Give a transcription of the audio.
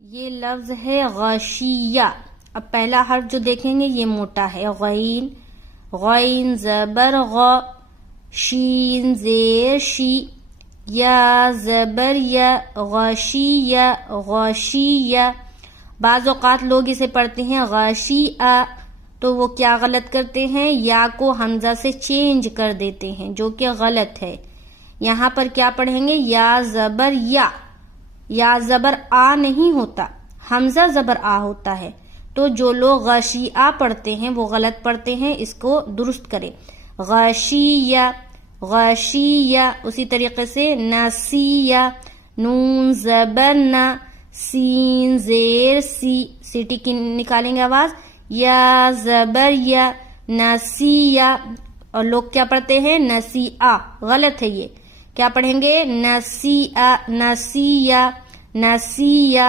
یہ لفظ ہے غشیہ. اب پہلا حرف جو دیکھیں گے یہ موٹا ہے، غین، غین زبر غ، شین زیر شی، یا زبر یا، غشیہ غشیہ. بعض اوقات لوگ اسے پڑھتے ہیں غشیہ، تو وہ کیا غلط کرتے ہیں، یا کو حمزہ سے چینج کر دیتے ہیں جو کہ غلط ہے. یہاں پر کیا پڑھیں گے، یا زبر یا زبر آ نہیں ہوتا، حمزہ زبر آ ہوتا ہے. تو جو لوگ غشیہ پڑھتے ہیں وہ غلط پڑھتے ہیں، اس کو درست کریں. غشیہ غشیہ. اسی طریقے سے نسیہ، نون زبر نہ، سین زیر سی، سیٹی کی نکالیں گے آواز، یا زبر یا، نسیہ. اور لوگ کیا پڑھتے ہیں، نسیہ، غلط ہے. یہ کیا پڑھیں گے، نسیہ نسیہ نسیہ.